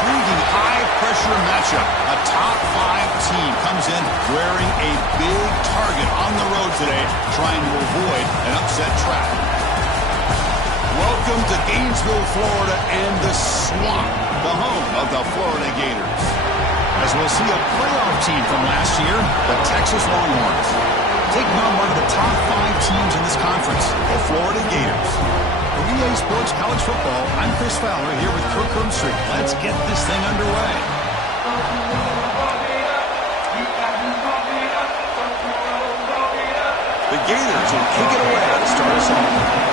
intriguing high-pressure matchup. A top-5 team comes in wearing a big target on the road today, trying to avoid an upset trap. Welcome to Gainesville, Florida, and the Swamp, the home of the Florida Gators. As we'll see a playoff team from last year, the Texas Longhorns, taking on one of the top 5 teams in this conference, the Florida Gators. For EA Sports College Football, I'm Chris Fowler here with Kirk Herbstreit. Let's get this thing underway. The Gators will kick it away to start us off.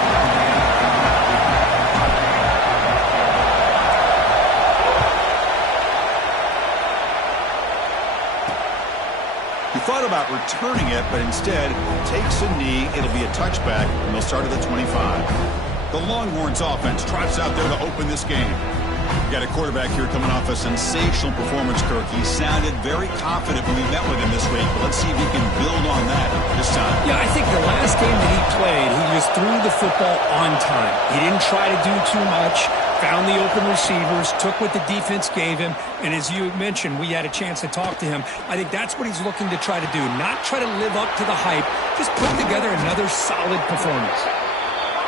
He thought about returning it, but instead takes a knee. It'll be a touchback, and they'll start at the 25. The Longhorns offense trots out there to open this game. You got a quarterback here coming off a sensational performance, Kirk. He sounded very confident when we met with him this week, but let's see if he can build on that this time. Yeah, I think the last game that he played, he just threw the football on time. He didn't try to do too much, found the open receivers, took what the defense gave him, and as you mentioned, we had a chance to talk to him. I think that's what he's looking to try to do, not try to live up to the hype, just put together another solid performance.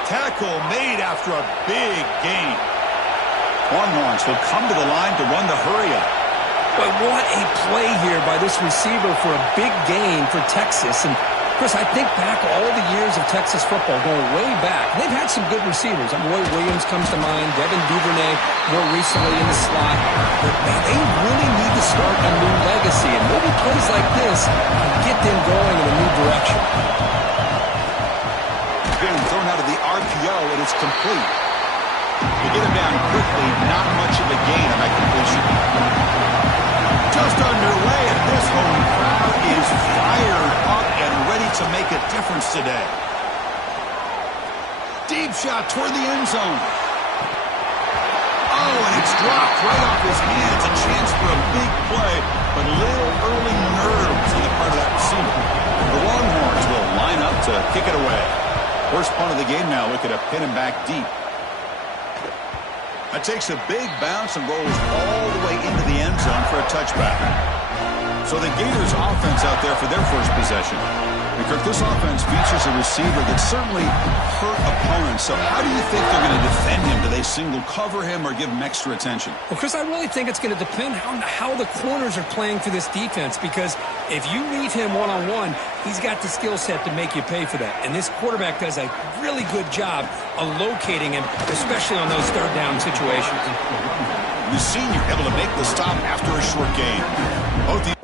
Tackle made after a big gain. Longhorns will come to the line to run the hurry-up. But what a play here by this receiver for a big gain for Texas. And, Chris, I think back all the years of Texas football, going way back, they've had some good receivers. Roy Williams comes to mind, Devin Duvernay more recently in the slot. But, man, they really need to start a new legacy. And maybe plays like this can get them going in a new direction. Being thrown out of the RPO, and it's complete. To get him down quickly, not much of a gain on that completion. Just underway, and this home crowd is fired up and ready to make a difference today. Deep shot toward the end zone. Oh, and it's dropped right off his hands. A chance for a big play, but little early nerves on the part of that receiver. The Longhorns will line up to kick it away. First punt of the game now, looking to pin him back deep. That takes a big bounce and rolls all the way into the end zone for a touchback. So the Gators offense out there for their first possession. And Kirk, this offense features a receiver that certainly hurt opponents. So how do you think they're going to defend him? Do they single cover him or give him extra attention? Well, Chris, I really think it's going to depend on how the corners are playing for this defense, because if you leave him one-on-one, he's got the skill set to make you pay for that. And this quarterback does a really good job of locating him, especially on those third down situations. The senior able to make the stop after a short gain. Both the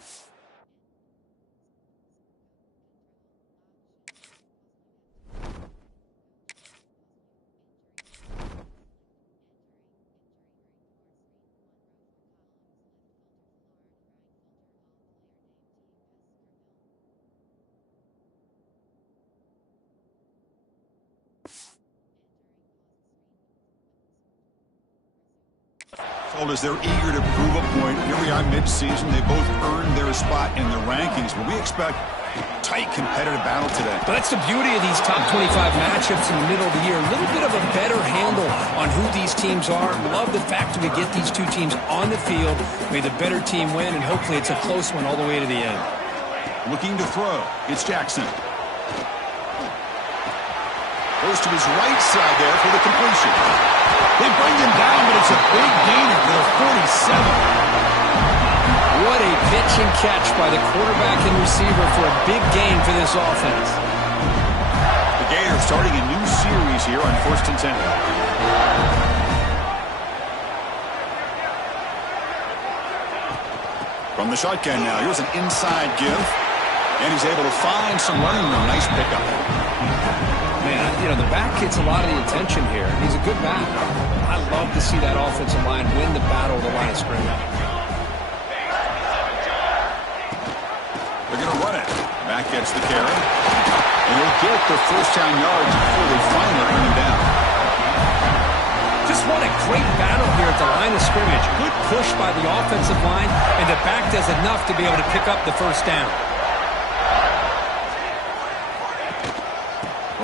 as they're eager to prove a point. Here we are mid-season. They both earned their spot in the rankings, but we expect tight competitive battle today. But that's the beauty of these top 25 matchups in the middle of the year. A little bit of a better handle on who these teams are. Love the fact that we get these two teams on the field. May the better team win, and hopefully it's a close one all the way to the end. Looking to throw. It's Jackson. Goes to his right side there for the completion. They bring him down, but it's a big gainer for the 47. What a pitch and catch by the quarterback and receiver for a big gain for this offense. The Gators starting a new series here on 1st and 10. From the shotgun now, here's an inside give. And he's able to find some running room. Nice pickup. Man, you know, the back gets a lot of the attention here. He's a good back. I love to see that offensive line win the battle of the line of scrimmage. They're going to run it. Back gets the carry. And he'll get the first down yards before they finally bring him down. Just what a great battle here at the line of scrimmage. Good push by the offensive line, and the back does enough to be able to pick up the first down.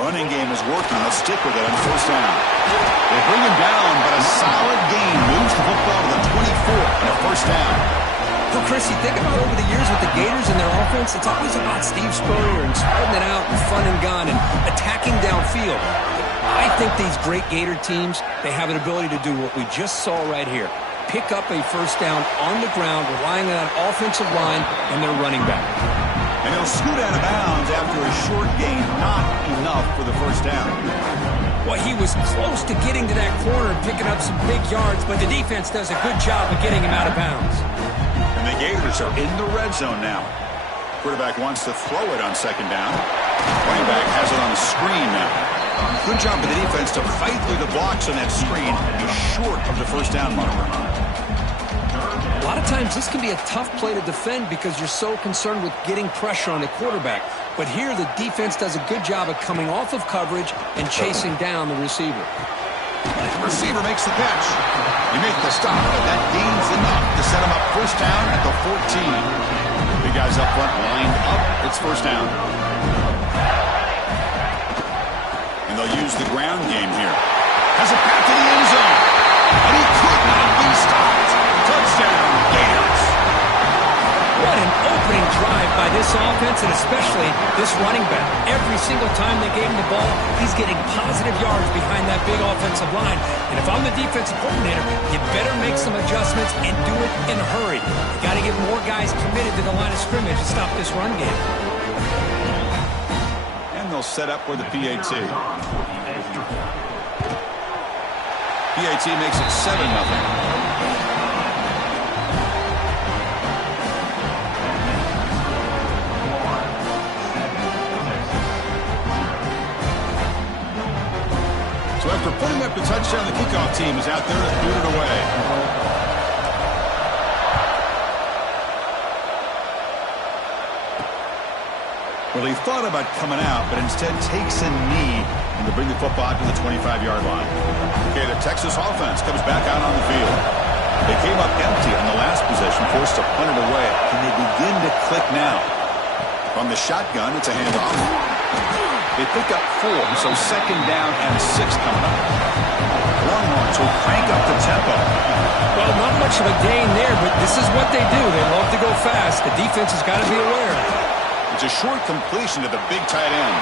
Running game is working. They'll stick with it on first down. They bring him down, but a solid gain moves the football to the 24 and a first down. Well, Chris, you think about over the years with the Gators and their offense, it's always about Steve Spurrier and spreading it out and fun and gun and attacking downfield. I think these great Gator teams, they have an ability to do what we just saw right here. Pick up a first down on the ground, relying on that offensive line and their running back. And he'll scoot out of bounds after a short gain, not enough for the first down. Well, he was close to getting to that corner and picking up some big yards, but the defense does a good job of getting him out of bounds. And the Gators are in the red zone now. Quarterback wants to throw it on second down. Running back has it on the screen now. Good job by the defense to fight through the blocks on that screen. He's short of the first down marker. A lot of times this can be a tough play to defend because you're so concerned with getting pressure on the quarterback. But here the defense does a good job of coming off of coverage and chasing down the receiver. The receiver makes the catch. He makes the stop, but that gains enough to set him up first down at the 14. Big guys up front lined up. It's first down. And they'll use the ground game here. Has a path to the end zone. And he could not be stopped. Touchdown, Gators. What an opening drive by this offense, and especially this running back. Every single time they gave him the ball, he's getting positive yards behind that big offensive line. And if I'm the defensive coordinator, you better make some adjustments and do it in a hurry. You got to get more guys committed to the line of scrimmage to stop this run game. And they'll set up with the PAT. PAT makes it 7-0. So after putting up the touchdown, the kickoff team is out there to boot it away. Well, he thought about coming out, but instead takes a knee to bring the football to the 25-yard line. Okay, the Texas offense comes back out on the field. They came up empty on the last possession, forced to punt it away. Can they begin to click now? From the shotgun, it's a handoff. They pick up 4, so second down and 6 coming up. Longhorns will crank up the tempo. Well, not much of a gain there, but this is what they do. They love to go fast. The defense has got to be aware. It's a short completion to the big tight end.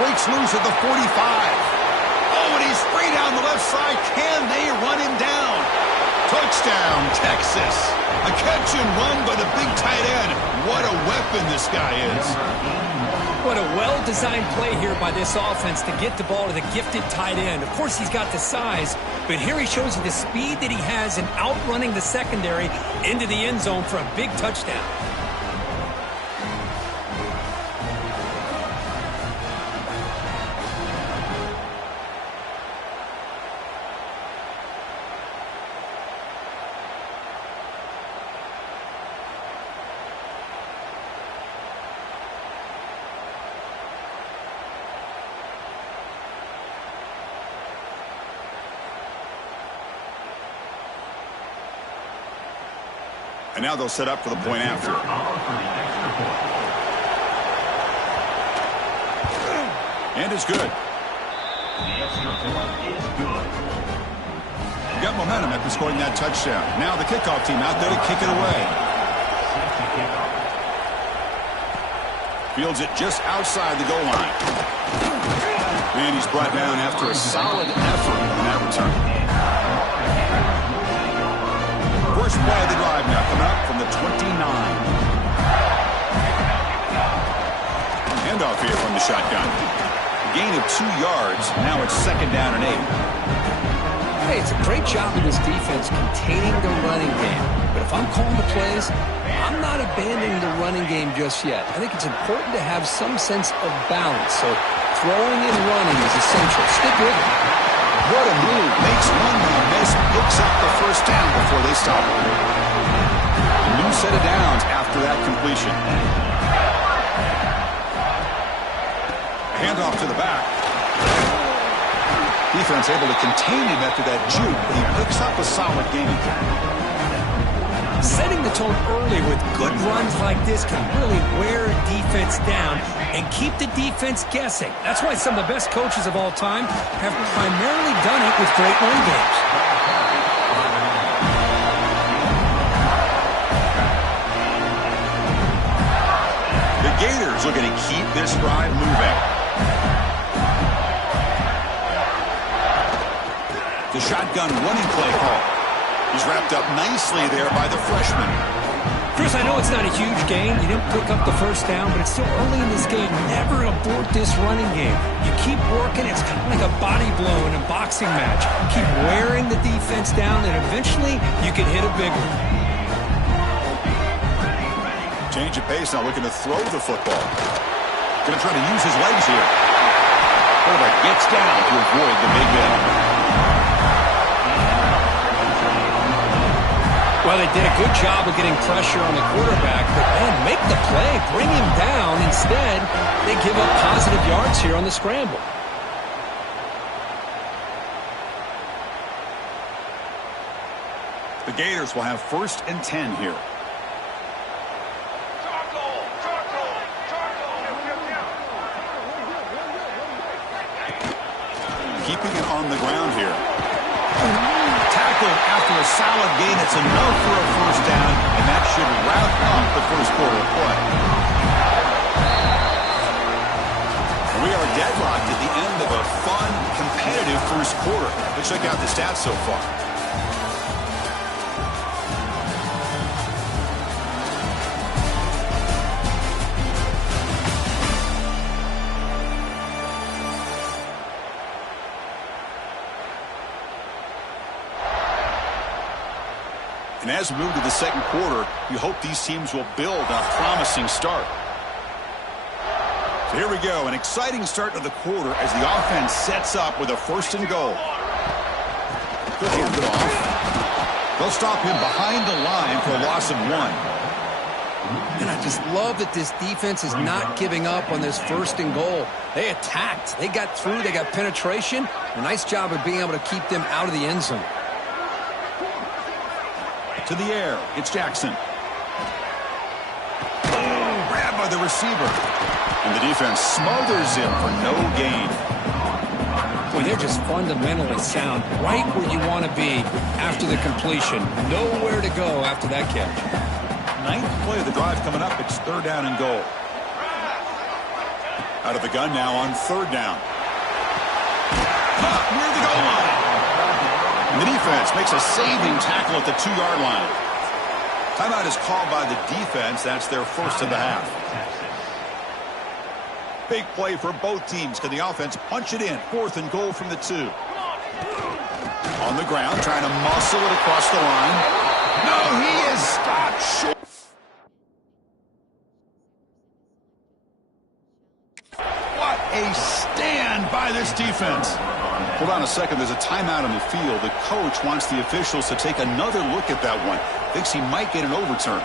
Breaks loose at the 45. Oh, and he's free down the left side. Can they run him down? Touchdown, Texas. A catch and run by the big tight end. What a weapon this guy is. What a well-designed play here by this offense to get the ball to the gifted tight end. Of course, he's got the size, but here he shows you the speed that he has in outrunning the secondary into the end zone for a big touchdown. And now they'll set up for the point after. And it's good. You got momentum after scoring that touchdown. Now the kickoff team out there to kick it away. Fields it just outside the goal line. And he's brought down after a solid effort in that return. First play of the drive now coming up from the 29. Handoff here from the shotgun. Gain of 2 yards. Now it's second down and 8. Hey, it's a great job of this defense containing the running game. But if I'm calling the plays, I'm not abandoning the running game just yet. I think it's important to have some sense of balance. So throwing and running is essential. Stick with it. What a move. Makes one man miss. Picks up the first down before they stop it. A new set of downs after that completion. A handoff to the back. Defense able to contain him after that juke. He picks up a solid gain. Setting the tone early with good runs like this can really wear a defense down and keep the defense guessing. That's why some of the best coaches of all time have primarily done it with great run games. The Gators looking to keep this drive moving. The shotgun running play call. He's wrapped up nicely there by the freshman. Chris, I know it's not a huge gain. You didn't pick up the first down, but it's still early in this game. Never abort this running game. You keep working. It's kind of like a body blow in a boxing match. Keep wearing the defense down, and eventually you can hit a big one. Change of pace now, looking to throw the football. Going to try to use his legs here. Quarterback gets down to avoid the big hit. Well, they did a good job of getting pressure on the quarterback, but man, make the play, bring him down. Instead, they give up positive yards here on the scramble. The Gators will have 1st and 10 here. Keeping it on the ground here. Tackled after a solid gain. It's enough for a first down, and that should wrap up the first quarter of play. We are deadlocked at the end of a fun, competitive first quarter. Let's check out the stats so far. And as we move to the second quarter, you hope these teams will build on a promising start. So here we go, an exciting start to the quarter as the offense sets up with a 1st and goal. They'll hand it off. They'll stop him behind the line for a loss of 1. And I just love that this defense is not giving up on this 1st and goal. They attacked. They got through. They got penetration. A nice job of being able to keep them out of the end zone. To the air, it's Jackson. Grabbed by the receiver. And the defense smothers him for no gain. Well, they're just fundamentally sound, right where you want to be after the completion. Nowhere to go after that catch. 9th play of the drive coming up. It's 3rd down and goal. Out of the gun now on 3rd down. Near the goal line. And the defense makes a saving tackle at the 2-yard line. Timeout is called by the defense. That's their 1st of the half. Big play for both teams. Can the offense punch it in? 4th and goal from the 2. On the ground, trying to muscle it across the line. No, he is stopped short. What a stand by this defense. Hold on a second. There's a timeout on the field. The coach wants the officials to take another look at that one. Thinks he might get an overturn.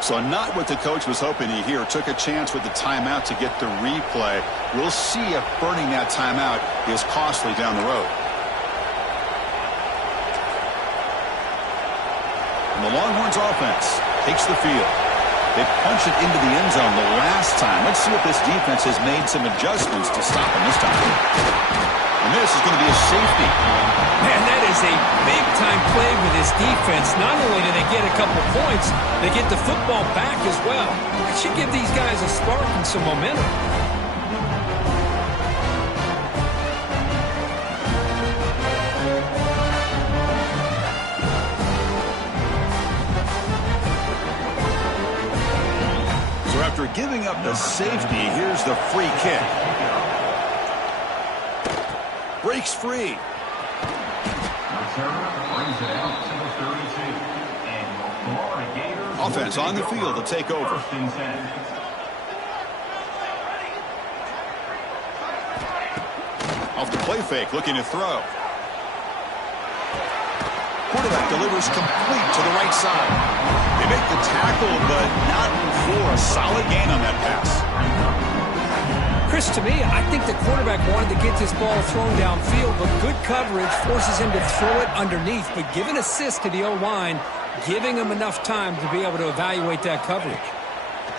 So not what the coach was hoping to hear. Took a chance with the timeout to get the replay. We'll see if burning that timeout is costly down the road. And the Longhorns offense takes the field. They punch it into the end zone the last time. Let's see if this defense has made some adjustments to stop them this time. And this is going to be a safety. Man, that is a big-time play with this defense. Not only do they get a couple points, they get the football back as well. It should give these guys a spark and some momentum. So after giving up the safety, here's the free kick. Breaks free. Offense on the field to take over. Off the play fake, looking to throw. Quarterback delivers complete to the right side. They make the tackle, but not for a solid gain on that pass. Chris, to me, I think the quarterback wanted to get this ball thrown downfield, but good coverage forces him to throw it underneath. But give an assist to the O-line, giving him enough time to be able to evaluate that coverage.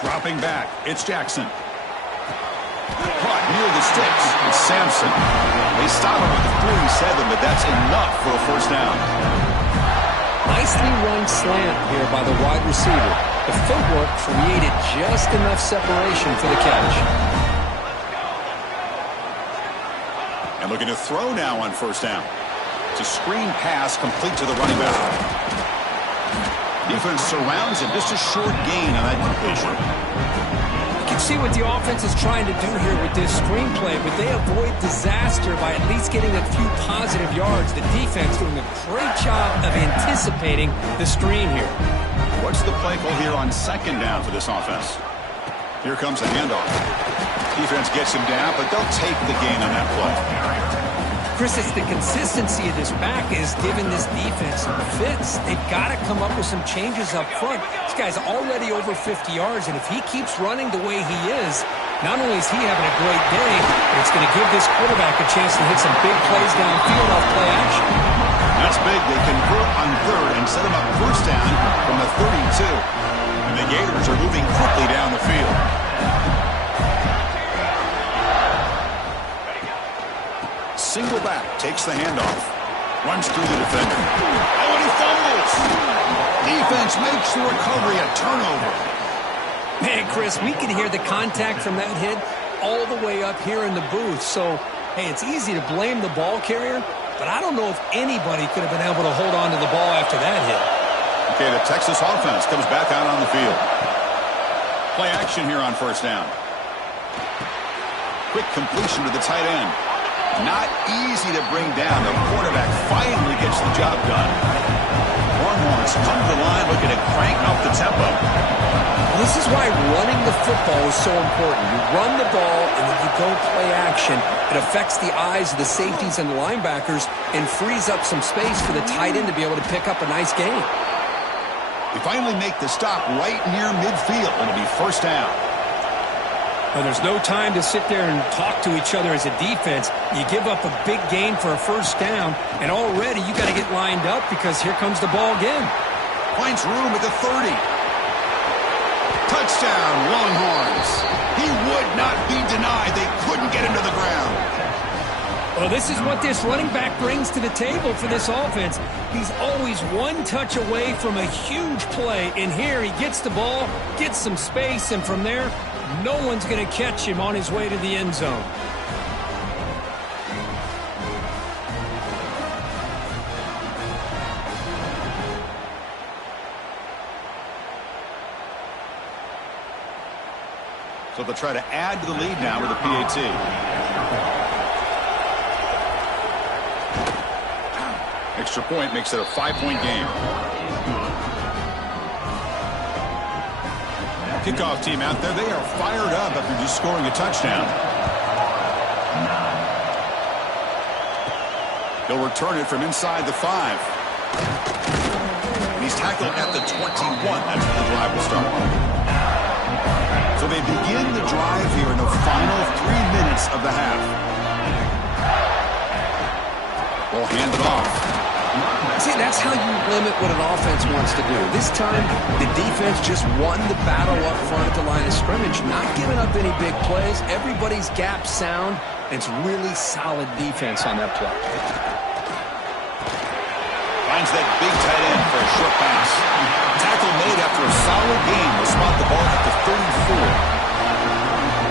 Dropping back, it's Jackson. Caught near the sticks. It's Sampson. They stop him with the 47, but that's enough for a first down. Nicely run slant here by the wide receiver. The footwork created just enough separation for the catch. And looking to throw now on first down. It's a screen pass complete to the running back. Defense surrounds him. Just a short gain on that completion. You can see what the offense is trying to do here with this screenplay, but they avoid disaster by at least getting a few positive yards. The defense doing a great job of anticipating the screen here. What's the play call here on second down for this offense? Here comes a handoff. Defense gets him down, but they'll take the gain on that play. Chris, it's the consistency of this back is giving this defense some fits. They've got to come up with some changes up front. This guy's already over 50 yards, and if he keeps running the way he is, not only is he having a great day, but it's going to give this quarterback a chance to hit some big plays downfield off play action. That's big. They convert on third and set him up first down from the 32. And the Gators are moving quickly down the field. Single back, takes the handoff, runs through the defender. Oh, and he fumbles! Defense makes the recovery a turnover. Man, Chris, we can hear the contact from that hit all the way up here in the booth. So, hey, it's easy to blame the ball carrier, but I don't know if anybody could have been able to hold on to the ball after that hit. Okay, the Texas offense comes back out on the field. Play action here on first down. Quick completion to the tight end. Not easy to bring down. The quarterback finally gets the job done. Longhorns come to the line looking to crank up the tempo. Well, this is why running the football is so important. You run the ball and then you go play action. It affects the eyes of the safeties and the linebackers and frees up some space for the tight end to be able to pick up a nice gain. They finally make the stop right near midfield. It'll be first down. Well, there's no time to sit there and talk to each other as a defense. You give up a big gain for a first down, and already you got to get lined up because here comes the ball again. Finds room at the 30. Touchdown, Longhorns. He would not be denied. They couldn't get him to the ground. Well, this is what this running back brings to the table for this offense. He's always one touch away from a huge play, and here he gets the ball, gets some space, and from there, no one's going to catch him on his way to the end zone. So they'll try to add to the lead now with a PAT. Extra point makes it a 5-point game. Kickoff team out there, they are fired up after just scoring a touchdown. They'll return it from inside the 5. He's tackled at the 21. That's where the drive will start. So they begin the drive here in the final 3 minutes of the half. They'll hand it off. See, that's how you limit what an offense wants to do. This time, the defense just won the battle up front at the line of scrimmage, not giving up any big plays. Everybody's gap sound, and it's really solid defense on that play. Finds that big tight end for a short pass. Tackle made after a solid gain. Will spot the ball at the 34.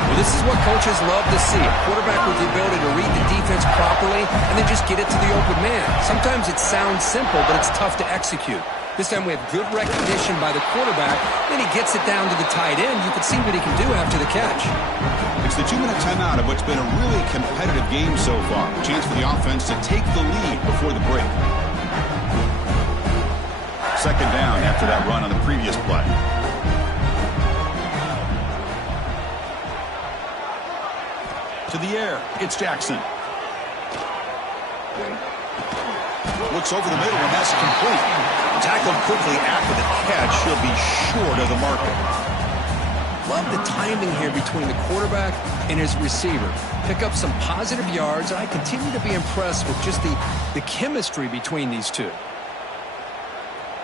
Well, this is what coaches love to see. A quarterback with the ability to read the defense properly and then just get it to the open man. Sometimes it sounds simple, but it's tough to execute. This time we have good recognition by the quarterback. Then he gets it down to the tight end. You can see what he can do after the catch. It's the 2-minute timeout of what's been a really competitive game so far. A chance for the offense to take the lead before the break. Second down after that run on the previous play. To the air, it's Jackson. Looks over the middle, and that's complete. Tackled quickly after the catch. He'll be short of the marker. Love the timing here between the quarterback and his receiver. Pick up some positive yards, and I continue to be impressed with just the chemistry between these two.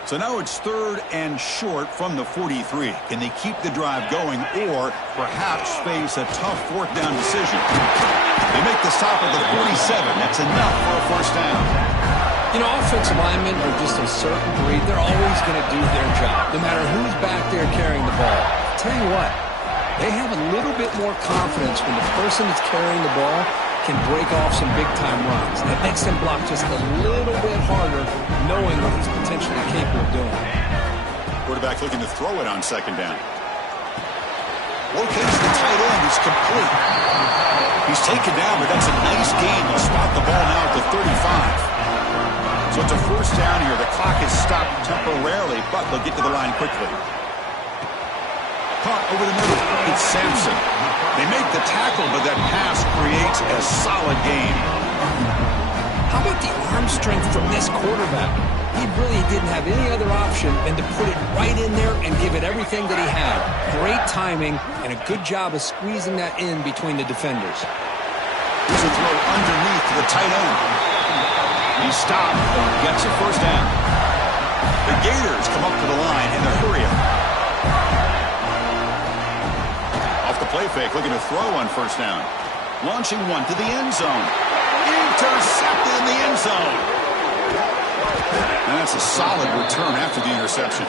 So now it's 3rd and short from the 43. Can they keep the drive going or perhaps face a tough 4th down decision? They make the stop at the 47. That's enough for a first down. You know, offensive linemen are just a certain breed. They're always going to do their job, no matter who's back there carrying the ball. I'll tell you what, they have a little bit more confidence when the person that's carrying the ball can break off some big-time runs. That makes them block just a little bit harder, knowing what he's potentially capable of doing. Quarterback looking to throw it on 2nd down. Locates the tight end. It's complete. He's taken down, but that's a nice gain. They'll spot the ball now at the 35. So it's a first down here. The clock is stopped temporarily, but they'll get to the line quickly. Caught over the middle. It's Sampson. They make the tackle, but that pass creates a solid gain. How about the arm strength from this quarterback? He really didn't have any other option than to put it right in there and give it everything that he had. Great timing and a good job of squeezing that in between the defenders. Here's a throw underneath to the tight end. He stopped and gets a first down. The Gators come up to the line in the hurry up. Off the play fake, looking to throw on first down. Launching one to the end zone. Intercepted in the end zone. And that's a solid return after the interception.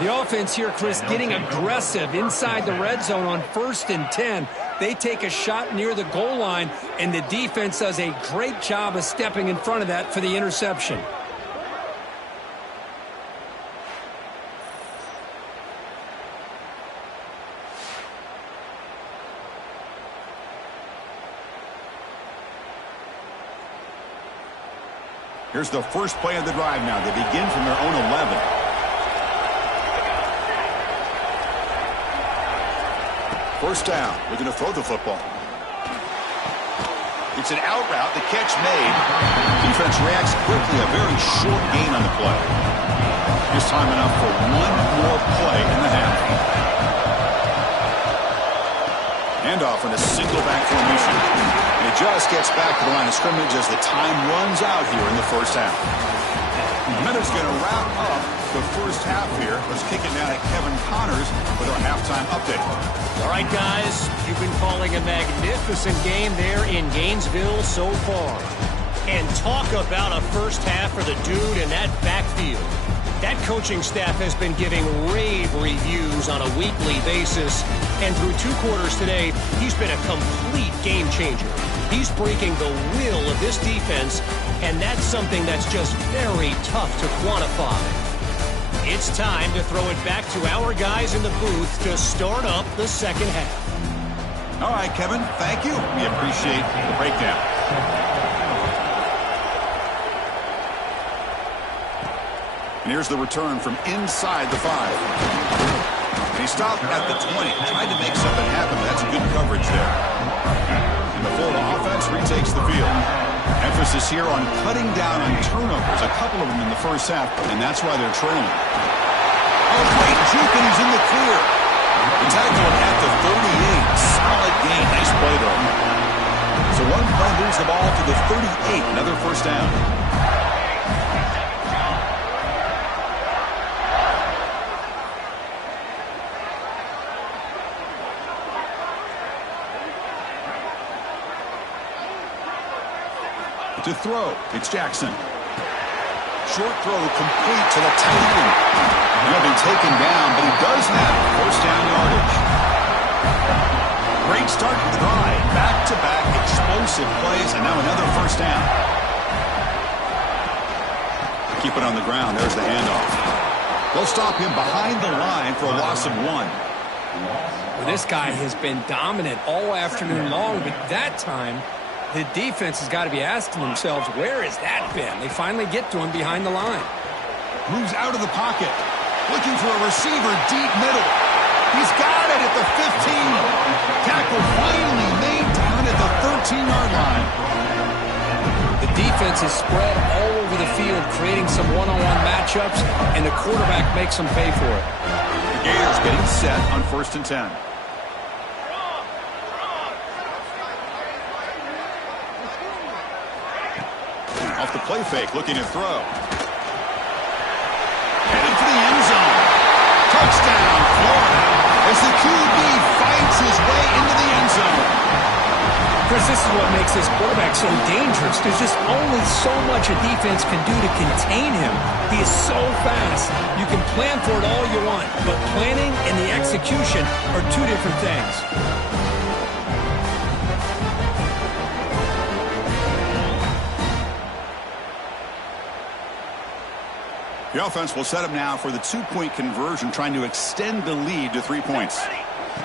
The offense here, Chris, getting aggressive inside the red zone on 1st and 10. They take a shot near the goal line, and the defense does a great job of stepping in front of that for the interception. Here's the first play of the drive now. They begin from their own 11. First down. Looking to throw the football. It's an out route. The catch made. Defense reacts quickly. A very short gain on the play. Just time enough for one more play in the half. Handoff in a single back formation. And it just gets back to the line of scrimmage as the time runs out here in the first half. The Minutes going to wrap up the first half here. Let's kick it down to Kevin Connors with our halftime update. All right, guys, you've been calling a magnificent game there in Gainesville so far. And talk about a first half for the dude in that backfield. That coaching staff has been giving rave reviews on a weekly basis. And through 2 quarters today, he's been a complete game changer. He's breaking the will of this defense, and that's something that's just very tough to quantify. It's time to throw it back to our guys in the booth to start up the second half. All right, Kevin, thank you. We appreciate the breakdown. And here's the return from inside the 5. And he stopped at the 20. Tried to make something happen, but that's good coverage there. And the Florida offense retakes the field. Emphasis here on cutting down on turnovers, a couple of them in the first half, and that's why they're trailing. Oh, great juke, and he's in the clear. The tackle at the 38. Solid gain. Nice play, though. So one play moves the ball to the 38. Another first down. To throw, it's Jackson. Short throw complete to the tight end. He'll be taken down, but he does have first down yardage. Great start to the drive. Back-to-back explosive plays, and now another first down. Keep it on the ground. There's the handoff. They'll stop him behind the line for a loss of 1. Well, this guy has been dominant all afternoon long, but that time the defense has got to be asking themselves, where has that been? They finally get to him behind the line. Moves out of the pocket. Looking for a receiver deep middle. He's got it at the 15. Tackle finally made down at the 13-yard line. The defense defense is spread all over the field, creating some one-on-one matchups, and the quarterback makes them pay for it. The Gators getting set on 1st and 10. Off the play fake, looking to throw. Heading for the end zone. Touchdown, Florida, as the QB fights his way into the end zone. Chris, this is what makes this quarterback so dangerous. There's just only so much a defense can do to contain him. He is so fast. You can plan for it all you want, but planning and the execution are two different things. The offense will set up now for the 2-point conversion, trying to extend the lead to 3 points.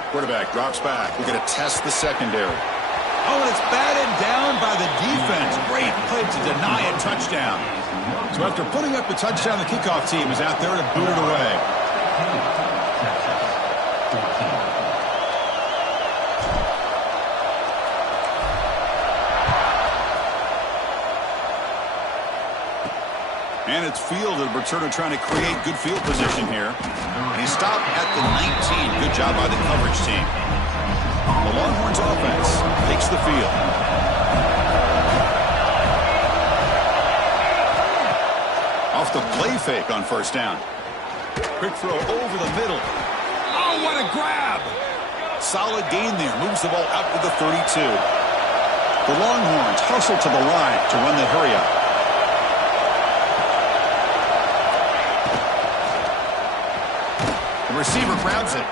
Quarterback drops back. We're going to test the secondary. Oh, and it's batted down by the defense. Great play to deny a touchdown. So after putting up the touchdown, the kickoff team is out there to boot it away. And it's fielded. Returner trying to create good field position here. And he stopped at the 19. Good job by the coverage team. The Longhorns offense takes the field. Off the play fake on 1st down. Quick throw over the middle. Oh, what a grab! Solid gain there. Moves the ball out to the 32. The Longhorns hustle to the line to run the hurry-up. The receiver grabs it.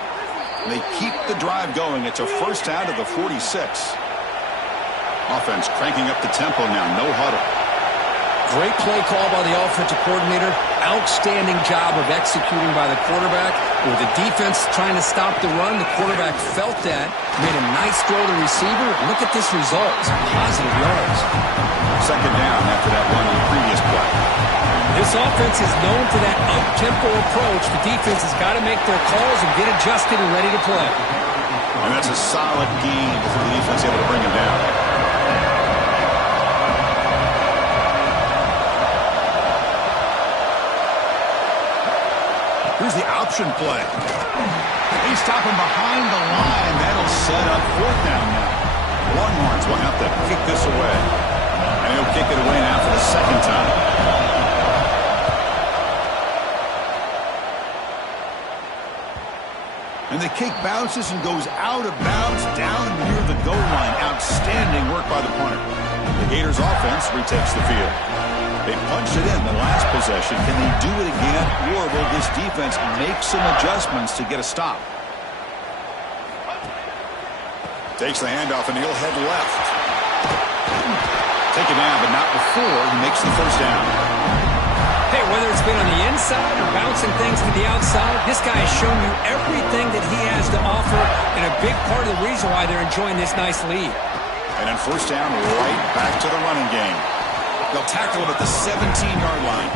They keep the drive going. It's a 1st down to the 46. Offense cranking up the tempo now. No huddle. Great play call by the offensive coordinator. Outstanding job of executing by the quarterback. With the defense trying to stop the run, the quarterback felt that. Made a nice throw to receiver. Look at this result. It's positive yards. 2nd down after that run on the previous play. This offense is known for that up-tempo approach. The defense has got to make their calls and get adjusted and ready to play. And that's a solid gain for the defense able to bring him down. Here's the option play. He's stopping behind the line. That'll set up 4th down now. Longhorns will have to kick this away. And he'll kick it away now for the 2nd time. And the kick bounces and goes out of bounds down near the goal line. Outstanding work by the punter. The Gators offense retakes the field. They punched it in the last possession. Can they do it again, or will this defense make some adjustments to get a stop? Takes the handoff and he'll head left. Taken down, but not before he makes the 1st down. Hey, whether it's been on the inside or bouncing things to the outside, this guy has shown you everything that he has to offer, and a big part of the reason why they're enjoying this nice lead. And then 1st down, right back to the running game. They'll tackle him at the 17-yard line.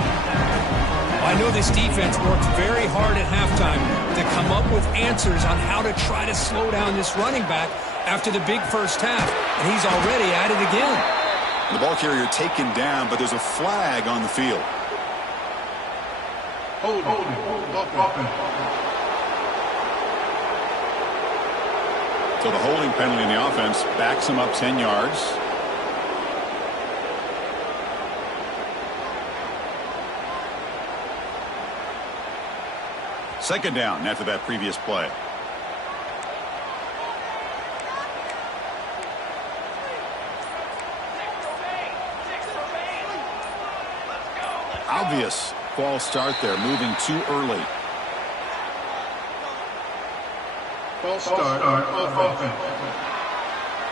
I know this defense worked very hard at halftime to come up with answers on how to try to slow down this running back after the big 1st half, and he's already at it again. The ball carrier taken down, but there's a flag on the field. Hold offense. So the holding penalty in the offense backs him up 10 yards. Second down after that previous play. Obvious false start there, moving too early. False start. Offense.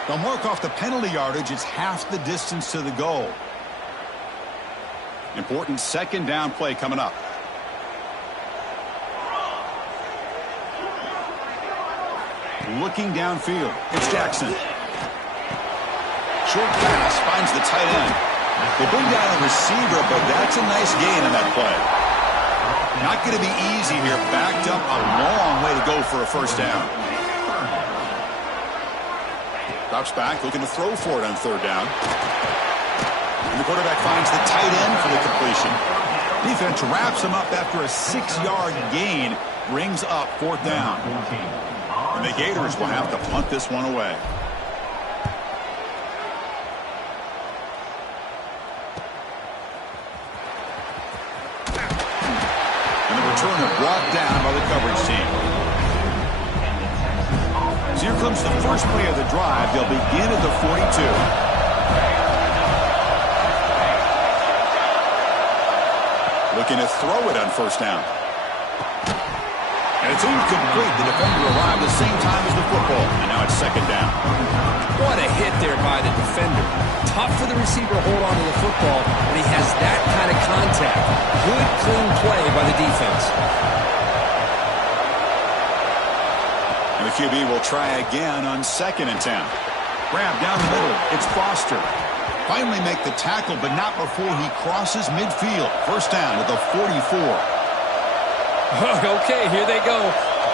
They'll mark off the penalty yardage. It's half the distance to the goal. Important 2nd down play coming up. Looking downfield. It's Jackson. Short pass finds the tight end. They bring down a receiver, but that's a nice gain on that play. Not going to be easy here. Backed up a long way to go for a 1st down. Drops back, looking to throw for it on 3rd down. And the quarterback finds the tight end for the completion. Defense wraps him up after a 6-yard gain, brings up 4th down. And the Gators will have to punt this one away. And the returner brought down by the coverage team. So here comes the first play of the drive. They'll begin at the 42. Looking to throw it on 1st down. And it's incomplete. The defender arrived the same time as the football. And now it's 2nd down. What a hit there by the defender. Tough for the receiver to hold on to the football, and he has that kind of contact. Good, clean play by the defense. And the QB will try again on 2nd and 10. Grab down the middle. It's Foster. Finally make the tackle, but not before he crosses midfield. 1st down at the 44. Okay, here they go.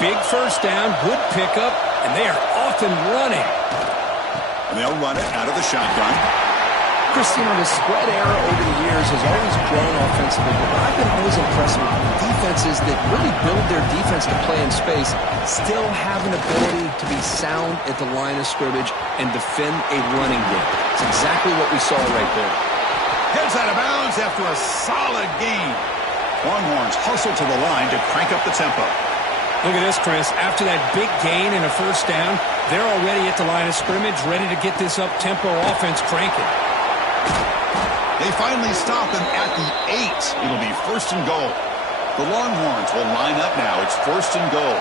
Big 1st down, good pickup, and they are off and running. And they'll run it out of the shotgun. Christine, the spread era over the years has always grown offensively, but I've been always impressed with defenses that really build their defense to play in space, still have an ability to be sound at the line of scrimmage and defend a running game. It's exactly what we saw right there. Heads out of bounds after a solid gain. Longhorns hustle to the line to crank up the tempo. Look at this, Chris. After that big gain and a 1st down, they're already at the line of scrimmage, ready to get this up-tempo offense cranking. They finally stop him at the 8. It'll be 1st and goal. The Longhorns will line up now. It's 1st and goal.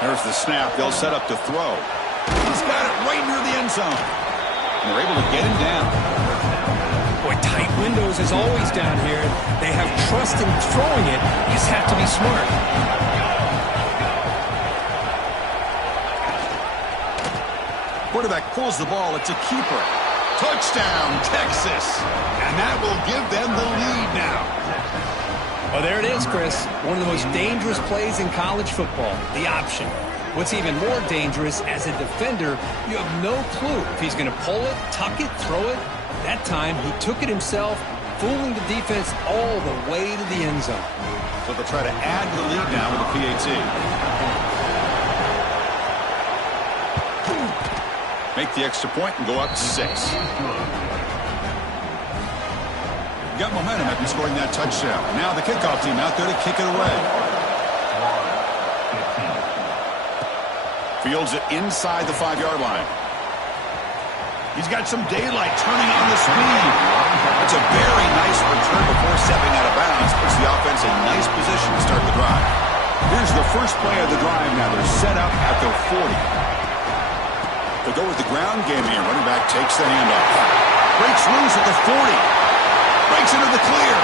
There's the snap. They'll set up to throw. He's got it right near the end zone. And they're able to get him down. Boy, tight windows as always down here. They have trust in throwing it. You just have to be smart. Quarterback pulls the ball. It's a keeper. Touchdown, Texas. And that will give them the lead now. Well, there it is, Chris. One of the most dangerous plays in college football, the option. What's even more dangerous, as a defender, you have no clue if he's going to pull it, tuck it, throw it. That time, he took it himself, fooling the defense all the way to the end zone. So they'll try to add to the lead now with the PAT. Make the extra point and go up 6. Got momentum after scoring that touchdown. Now the kickoff team out there to kick it away. Fields it inside the 5-yard line. He's got some daylight turning on the speed. It's a very nice return before stepping out of bounds. Puts the offense in nice position to start the drive. Here's the first play of the drive now. They're set up at the 40. They'll go with the ground game here. Running back takes the handoff. Breaks loose at the 40. Breaks into the clear.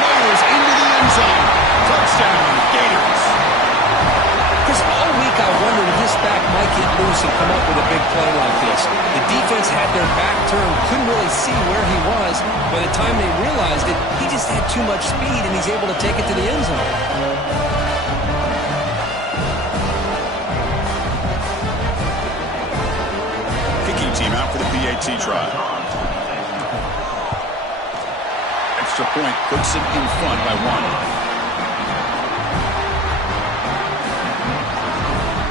Gators into the end zone. Touchdown, Gators. Chris, all week I wondered if this back might get loose and come up with a big play like this. The defense had their back turned, couldn't really see where he was. By the time they realized it, he just had too much speed, and he's able to take it to the end zone. Kicking team out for the PAT try. Extra point puts it in front by 1.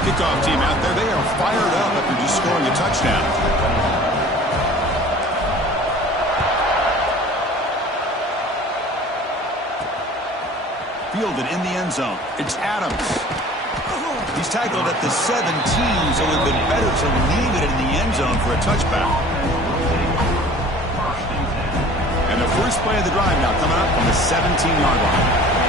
Kickoff team out there. They are fired up after just scoring a touchdown. Fielded in the end zone. It's Adams. He's tackled at the 17, so it would have been better to leave it in the end zone for a touchback. And the first play of the drive now coming up on the 17-yard line.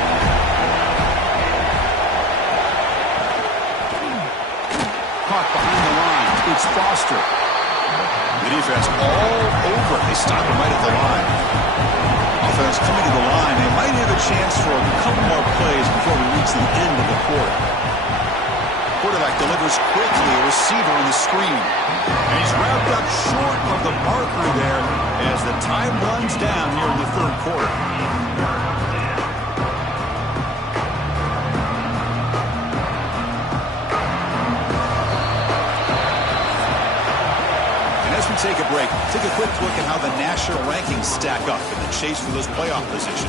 Caught behind the line. It's Foster. The defense all over. They stop him right at the line. Offense coming to the line. They might have a chance for a couple more plays before we reach the end of the quarter. Quarterback delivers quickly. A receiver on the screen. And he's wrapped up short of the marker there as the time runs down here in the third quarter. Take a quick look at how the national rankings stack up in the chase for those playoff positions.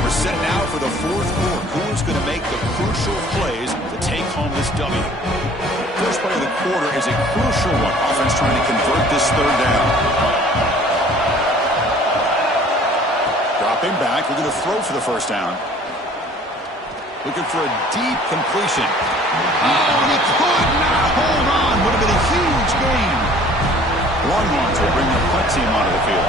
We're set now for the fourth quarter. Who's going to make the crucial plays to take home this W? First play of the quarter is a crucial one. Offense trying to convert this third down. Dropping back, we're going to throw for the first down. Looking for a deep completion. Oh, and he could not hold on. Would have been a huge gain. Longhorns will bring their punt team onto the field.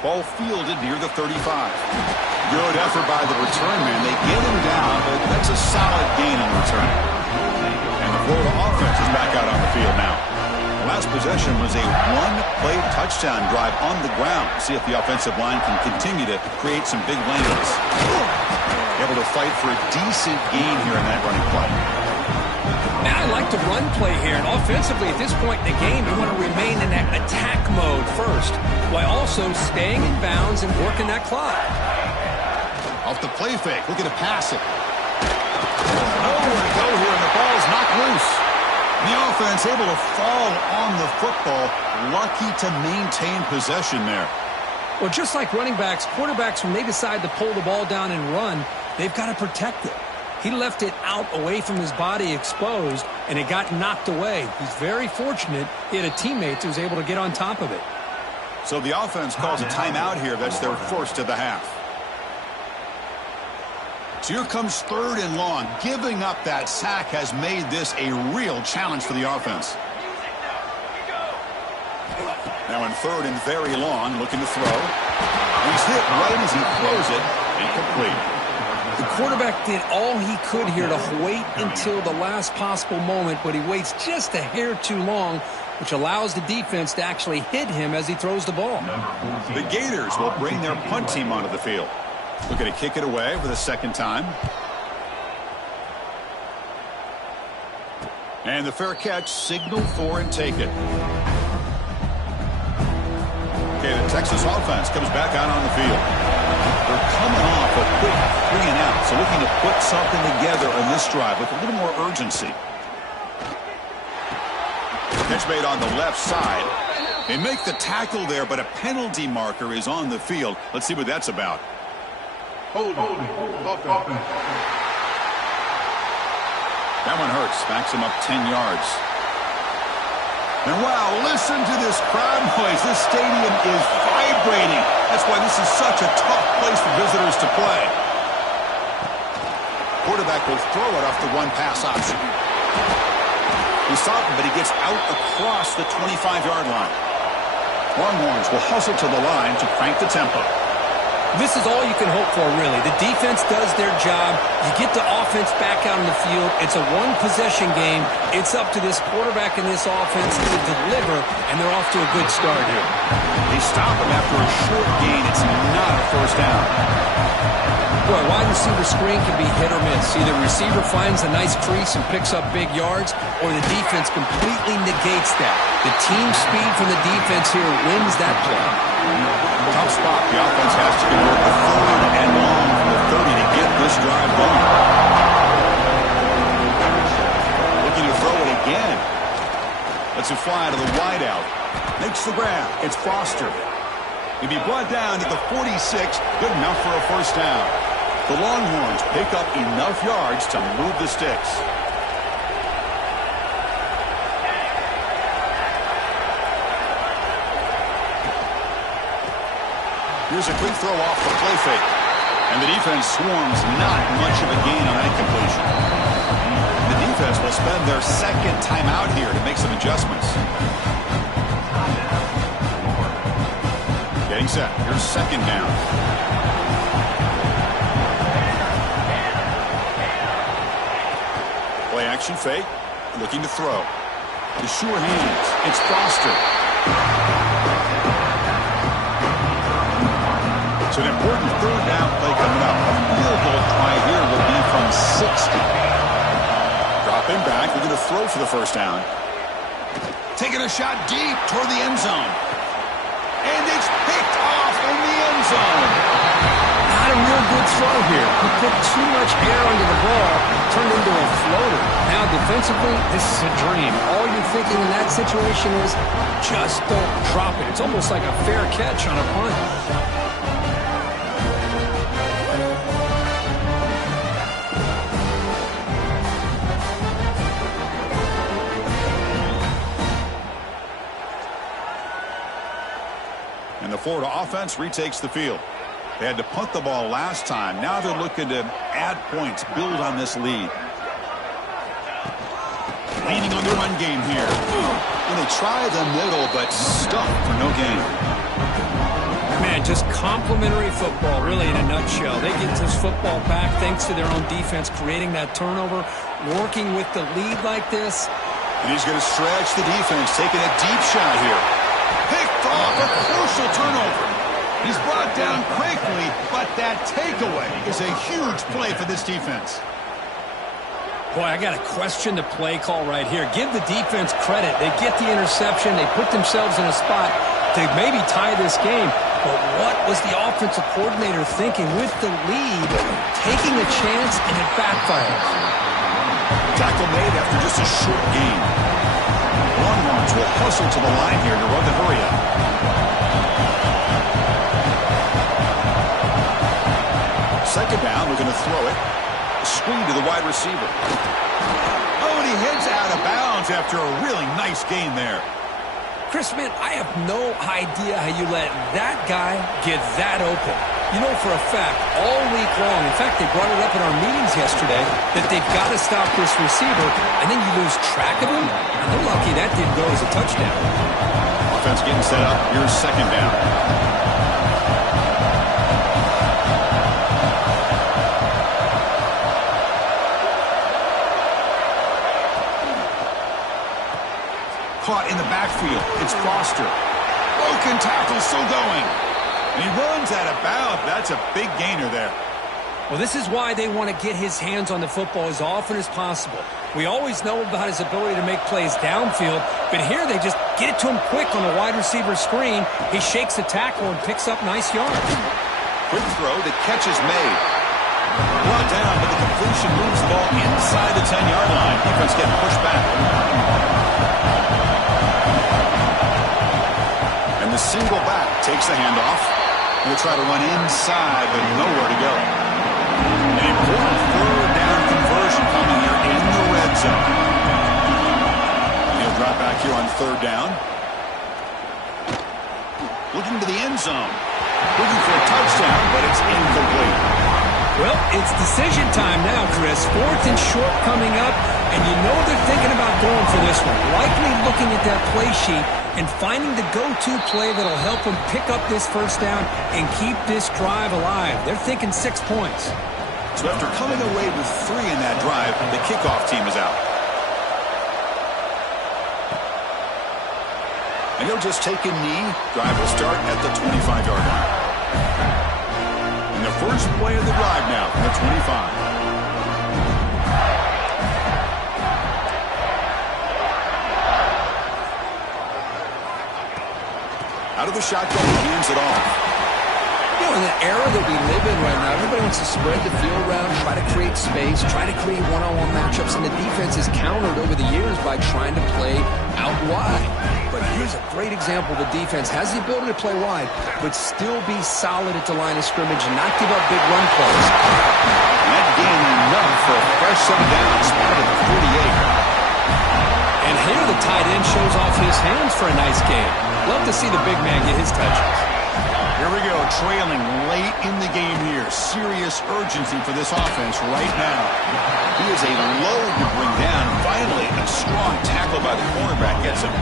Ball fielded near the 35. Good effort by the return man. They get him down, but that's a solid gain in return. And the Florida offense is back out on the field now. The last possession was a one-play touchdown drive on the ground. See if the offensive line can continue to create some big lanes. Able to fight for a decent gain here in that running play. Now I like the run play here, and offensively at this point in the game, you want to remain in that attack mode first, while also staying in bounds and working that clock. Off the play fake, looking to pass it. Nowhere to go here, and the ball's knocked loose. The offense able to fall on the football, lucky to maintain possession there. Well, just like running backs, quarterbacks, when they decide to pull the ball down and run, they've got to protect it. He left it out away from his body exposed, and it got knocked away. He's very fortunate he had a teammate who was able to get on top of it. So the offense calls a timeout here. That's their first of the half. So here comes third and long. Giving up that sack has made this a real challenge for the offense. Now in third and very long, looking to throw. He's hit right as he throws it. Incomplete. The quarterback did all he could here to wait until the last possible moment, but he waits just a hair too long, which allows the defense to actually hit him as he throws the ball. The Gators will bring their punt team onto the field. Looking to kick it away for the second time. And the fair catch, signal for and take it. Okay, the Texas offense comes back out on the field. They're coming off a quick 3-and-out, so looking to put something together on this drive with a little more urgency. Catch made on the left side. They make the tackle there, but a penalty marker is on the field. Let's see what that's about. Holding. Offense. That one hurts. Backs him up 10 yards. And wow, listen to this crowd noise. This stadium is vibrating. That's why this is such a tough place for visitors to play. Quarterback will throw it off the one-pass option. He's stopping, but he gets out across the 25-yard line. Longhorns will hustle to the line to crank the tempo. This is all you can hope for, really. The defense does their job. You get the offense back out on the field. It's a one-possession game. It's up to this quarterback and this offense to deliver, and they're off to a good start here. They stop him after a short gain. It's not a first down. Boy, wide receiver screen can be hit or miss. Either receiver finds a nice crease and picks up big yards, or the defense completely negates that. The team speed from the defense here wins that play. Tough spot. The offense has to convert the third and long from the 30 to get this drive going. Looking to throw it again. Lets it fly to the wideout. Makes the grab. It's Foster. He'll be brought down at the 46. Good enough for a first down. The Longhorns pick up enough yards to move the sticks. Here's a quick throw off the play fake. And the defense swarms, not much of a gain on that completion. The defense will spend their second timeout here to make some adjustments. Getting set. Here's second down. Play action fake. Looking to throw. The sure hands. It's Foster. It's an important third down play coming up. A field goal try here will be from 60. Dropping back. We're going to throw for the first down. Taking a shot deep toward the end zone. And it's picked off in the end zone. Not a real good throw here. He put too much air under the ball, turned into a floater. Now, defensively, this is a dream. All you're thinking in that situation is, just don't drop it. It's almost like a fair catch on a punt. And the Florida offense retakes the field. They had to punt the ball last time. Now they're looking to add points, build on this lead. Leaning on the run game here. And they try the middle, but stuck for no gain. Man, just complimentary football, really, in a nutshell. They get this football back thanks to their own defense, creating that turnover, working with the lead like this. And he's going to stretch the defense, taking a deep shot here. Picked off, a crucial turnover. He's brought down quickly, but that takeaway is a huge play for this defense. Boy, I got to question the play call right here. Give the defense credit. They get the interception. They put themselves in a spot to maybe tie this game. But what was the offensive coordinator thinking with the lead, taking a chance, and it backfires? Tackle made after just a short gain. Longhorns will hustle to the line here to run the hurry up. Second down, we're going to throw it. Screen to the wide receiver. Oh, and he heads out of bounds after a really nice gain there. Chris, man, I have no idea how you let that guy get that open. You know for a fact, all week long, in fact, they brought it up in our meetings yesterday, that they've got to stop this receiver, and then you lose track of him. And they're lucky that didn't go as a touchdown. Offense getting set up. Here's second down. Caught in the backfield. It's Foster. Broken tackle, still going. And he runs out of bounds. That's a big gainer there. Well, this is why they want to get his hands on the football as often as possible. We always know about his ability to make plays downfield, but here they just get it to him quick on the wide receiver screen. He shakes the tackle and picks up nice yards. Quick throw, the catch is made. Brought down, but the completion moves the ball inside the 10-yard line. Defense getting pushed back. And the single back takes the handoff. We'll try to run inside, but nowhere to go. An important third down conversion coming here in the red zone. He'll drop back here on third down. Looking to the end zone. Looking for a touchdown, but it's incomplete. Well, it's decision time now, Chris. Fourth and short coming up, and you know they're thinking about going for this one. Likely looking at that play sheet and finding the go-to play that'll help them pick up this first down and keep this drive alive. They're thinking 6 points. So after coming away with 3 in that drive, the kickoff team is out. And he'll just take a knee. Drive will start at the 25-yard line. And the first play of the drive now from the 25. Out of the shotgun, he hands it off. You know, in the era that we live in right now, everybody wants to spread the field around, try to create space, try to create one-on-one matchups, and the defense is countered over the years by trying to play out wide. But here's a great example. The defense has the ability to play wide, but still be solid at the line of scrimmage and not give up big run plays. That gain enough for a fresh set of downs, spotted at the 48. And here the tight end shows off his hands for a nice game. Love to see the big man get his touches. Here we go, trailing late in the game here. Serious urgency for this offense right now. He is a load to bring down. Finally, a strong tackle by the cornerback gets him.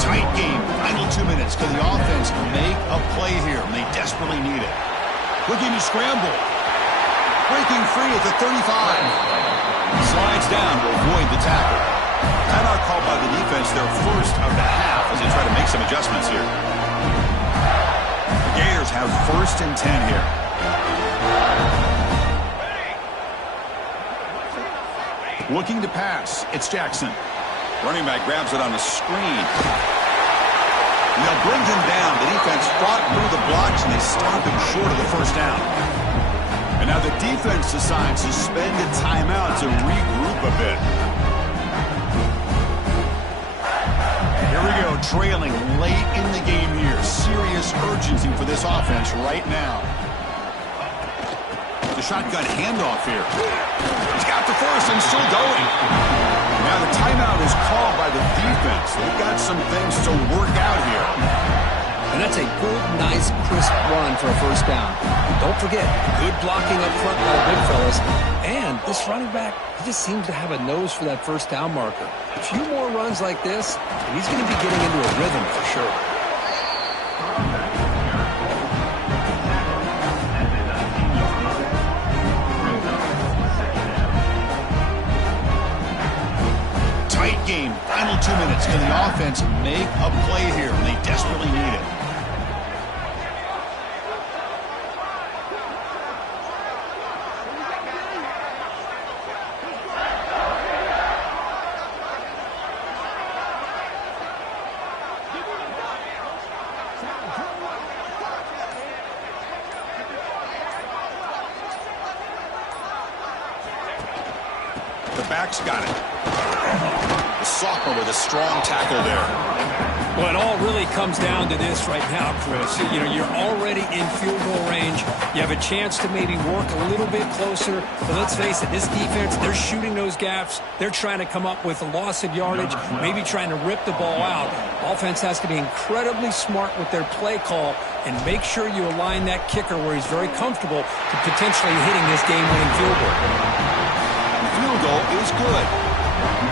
Tight game, final 2 minutes. Can the offense make a play here? And they desperately need it. Looking to scramble. Breaking free at the 35. Slides down to avoid the tackle. Timeout called by the defense, their first of the half, as they try to make some adjustments here. The Gators have 1st and 10 here. Looking to pass. It's Jackson. Running back grabs it on the screen. They'll bring him down. The defense fought through the blocks, and they stop him short of the first down. And now the defense decides to spend a timeout to regroup a bit. Here we go, trailing late in the game here. Serious urgency for this offense right now. The shotgun handoff here. He's got the first and still going. Now the timeout is called by the defense. They've got some things to work out here. And that's a good, nice, crisp run for a first down. Don't forget, good blocking up front by the big fellas. And this running back, he just seems to have a nose for that first down marker. A few more runs like this, and he's going to be getting into a rhythm for sure. Tight game. Final 2 minutes. Can the offense make a play here when they desperately need it? The back's got it. The sophomore with a strong tackle there. Well, it all really comes down to this right now, Chris. You know, you're already in field goal range. You have a chance to maybe work a little bit closer. But let's face it, this defense, they're shooting those gaps. They're trying to come up with a loss of yardage, maybe trying to rip the ball out. Offense has to be incredibly smart with their play call and make sure you align that kicker where he's very comfortable to potentially hitting this game-winning field goal. The field goal is good.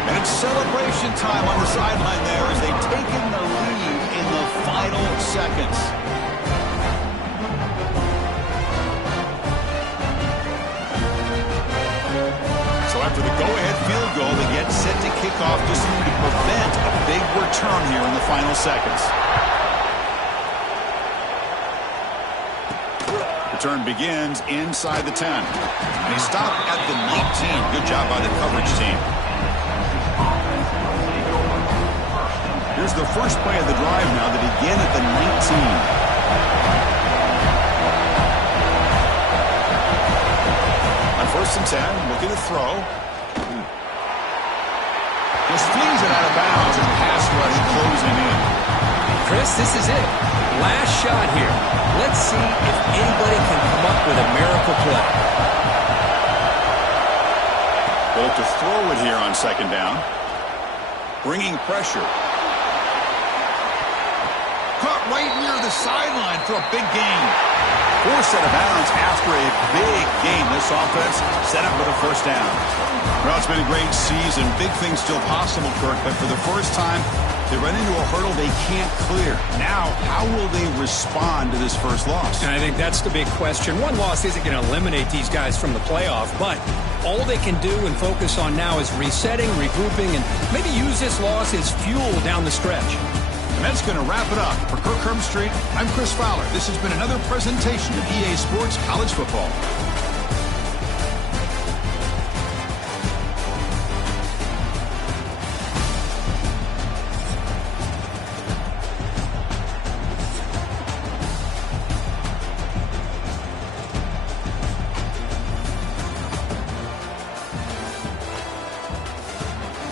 And it's celebration time on the sideline there as they've taken the lead in the final seconds. So after the go-ahead field goal, they get set to kick off, just need to prevent a big return here in the final seconds. Return begins inside the 10. And they stop at the 19. Good job by the coverage team. Here's the first play of the drive now. They begin at the 19. On 1st and 10, looking to throw. Just flings it out of bounds and pass rush closing in. Chris, this is it. Last shot here. Let's see if anybody can come up with a miracle play. They'll look to throw it here on 2nd down. Bringing pressure. Caught right near the sideline for a big gain. Forced out of bounds after a big gain. This offense set up with a first down. Well, it's been a great season. Big things still possible, Kirk, but for the first time, they run into a hurdle they can't clear. Now, how will they respond to this first loss? And I think that's the big question. One loss isn't going to eliminate these guys from the playoff, but all they can do and focus on now is resetting, regrouping, and maybe use this loss as fuel down the stretch. And that's going to wrap it up. For Kirk Herbstreit, I'm Chris Fowler. This has been another presentation of EA Sports College Football.